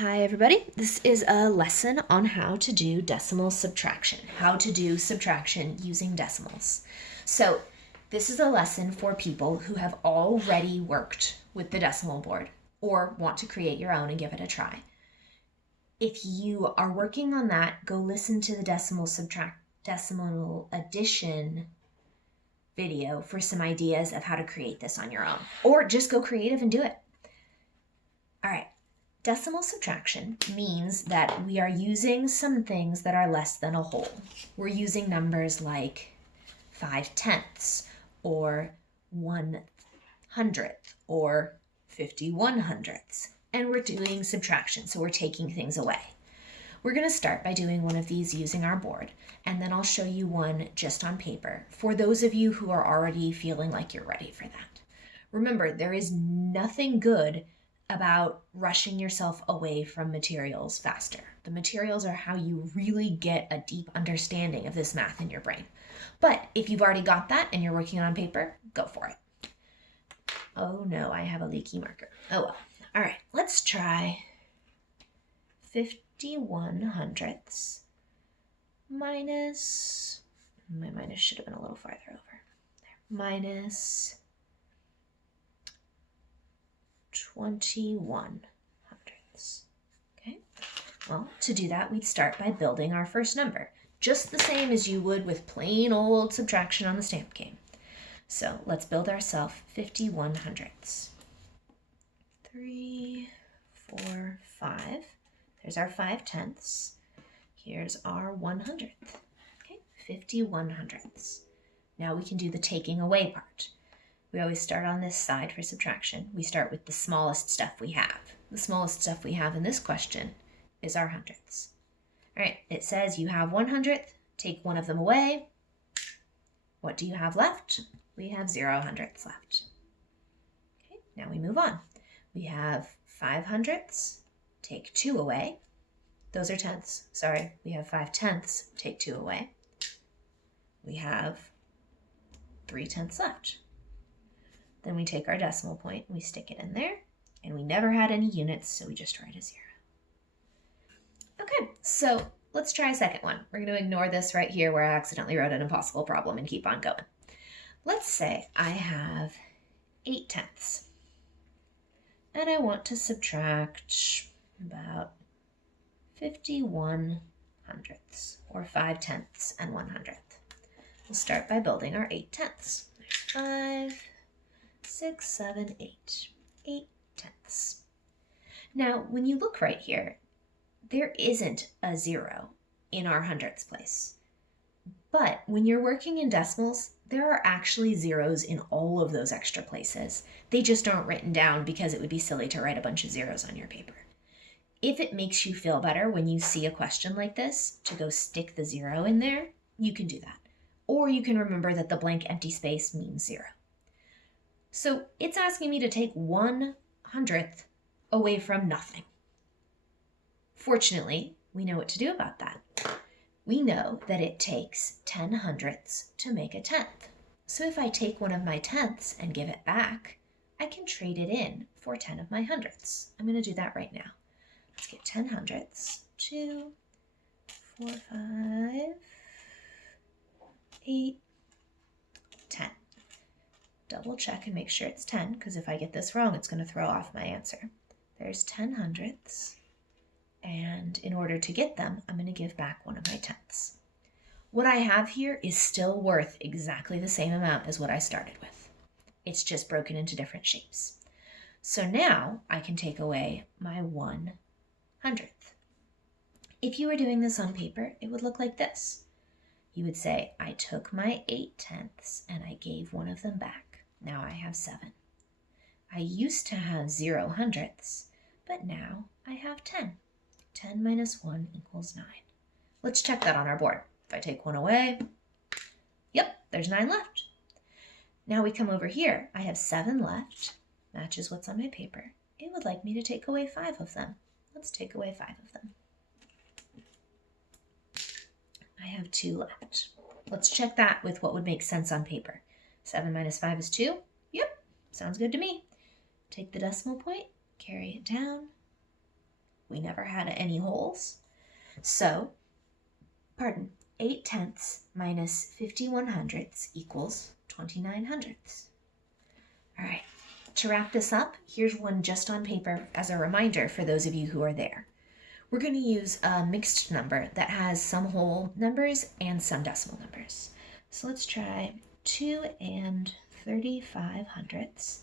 Hi everybody, this is a lesson on how to do decimal subtraction, how to do subtraction using decimals. So this is a lesson for people who have already worked with the decimal board or want to create your own and give it a try. If you are working on that, go listen to the decimal addition video for some ideas of how to create this on your own, or just go creative and do it. All right. Decimal subtraction means that we are using some things that are less than a whole. We're using numbers like 5/10 or 1/100 or 51/100, and we're doing subtraction, so we're taking things away. We're going to start by doing one of these using our board, and then I'll show you one just on paper for those of you who are already feeling like you're ready for that. Remember, there is nothing good about rushing yourself away from materials faster. The materials are how you really get a deep understanding of this math in your brain. But if you've already got that and you're working on paper, go for it. Oh no, I have a leaky marker. Oh well. All right, let's try 51/100 minus, my minus should have been a little farther over. There. Minus 21/100. Okay, well, to do that, we'd start by building our first number, just the same as you would with plain old subtraction on the stamp game. So let's build ourselves 51/100. 3, 4, 5. There's our 5/10. Here's our 100th. Okay, 51/100. Now we can do the taking away part. We always start on this side for subtraction. We start with the smallest stuff we have. The smallest stuff we have in this question is our hundredths. All right, it says you have 100th, take one of them away. What do you have left? We have 0/100 left. Okay, now we move on. We have 5/100, take 2 away. Those are tenths. Sorry, we have 5/10, take 2 away. We have 3/10 left. Then we take our decimal point, we stick it in there, and we never had any units, so we just write a 0. Okay, so let's try a second one. We're going to ignore this right here where I accidentally wrote an impossible problem and keep on going. Let's say I have 8/10, and I want to subtract about 51/100 or 5/10 and 100th. We'll start by building our 8/10. There's 5, 6, 7, 8. 8/10. Now, when you look right here, there isn't a 0 in our hundredths place. But when you're working in decimals, there are actually zeros in all of those extra places. They just aren't written down because it would be silly to write a bunch of zeros on your paper. If it makes you feel better when you see a question like this to go stick the 0 in there, you can do that. Or you can remember that the blank empty space means 0. So it's asking me to take 1/100th away from nothing. Fortunately, we know what to do about that. We know that it takes 10/100ths to make a tenth. So if I take one of my tenths and give it back, I can trade it in for 10 of my hundredths. I'm going to do that right now. Let's get 10/100ths. 2, 4, 5, 8, 10. Double check and make sure it's 10, because if I get this wrong, it's going to throw off my answer. There's 10/100ths, and in order to get them, I'm going to give back one of my tenths. What I have here is still worth exactly the same amount as what I started with. It's just broken into different shapes. So now I can take away my 1/100th. If you were doing this on paper, it would look like this. You would say, I took my 8/10 and I gave one of them back. Now I have 7. I used to have 0/100ths, but now I have 10. 10 minus 1 equals 9. Let's check that on our board. If I take 1 away, yep, there's 9 left. Now we come over here. I have 7 left, matches what's on my paper. It would like me to take away 5 of them. Let's take away 5 of them. I have 2 left. Let's check that with what would make sense on paper. 7 minus 5 is 2. Yep, sounds good to me. Take the decimal point, carry it down, We never had any wholes. So, 8/10 minus 51/100 equals 29/100. All right, to wrap this up, here's one just on paper as a reminder for those of you who are there. We're going to use a mixed number that has some whole numbers and some decimal numbers. So let's try 2 and 35/100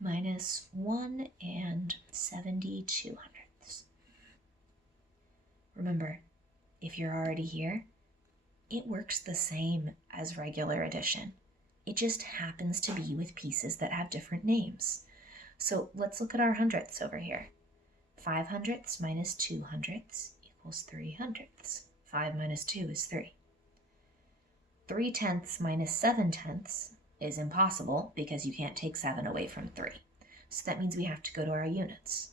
minus 1 and 72/100. Remember, if you're already here, it works the same as regular addition. It just happens to be with pieces that have different names. So let's look at our hundredths over here. 5/100 minus 2/100 equals 3/100. 5 minus 2 is 3. 3/10 minus 7/10 is impossible because you can't take 7 away from 3. So that means we have to go to our units.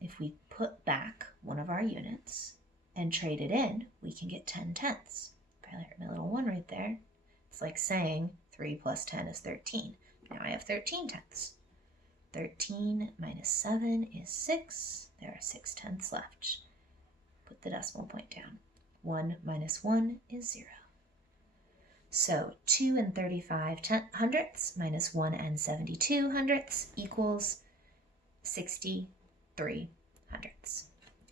If we put back one of our units and trade it in, we can get 10/10. If I write my little 1 right there, it's like saying 3 plus 10 is 13. Now I have 13/10. 13 minus 7 is 6. There are 6/10 left. Put the decimal point down. 1 minus 1 is 0. So 2 and 35/100 minus 1 and 72/100 equals 63/100.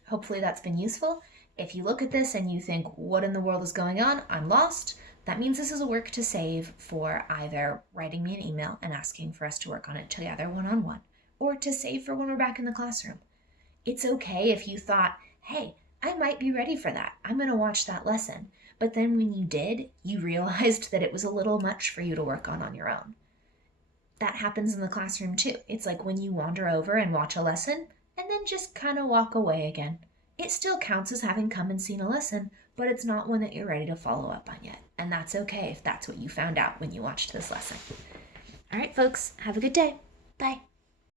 Hopefully that's been useful. If you look at this and you think, what in the world is going on? I'm lost. That means this is a work to save for either writing me an email and asking for us to work on it together one-on-one, or to save for when we're back in the classroom. It's okay if you thought, hey, I might be ready for that. I'm going to watch that lesson. But then when you did, you realized that it was a little much for you to work on your own. That happens in the classroom too. It's like when you wander over and watch a lesson and then just kind of walk away again. It still counts as having come and seen a lesson, but it's not one that you're ready to follow up on yet. And that's okay if that's what you found out when you watched this lesson. All right, folks, have a good day. Bye.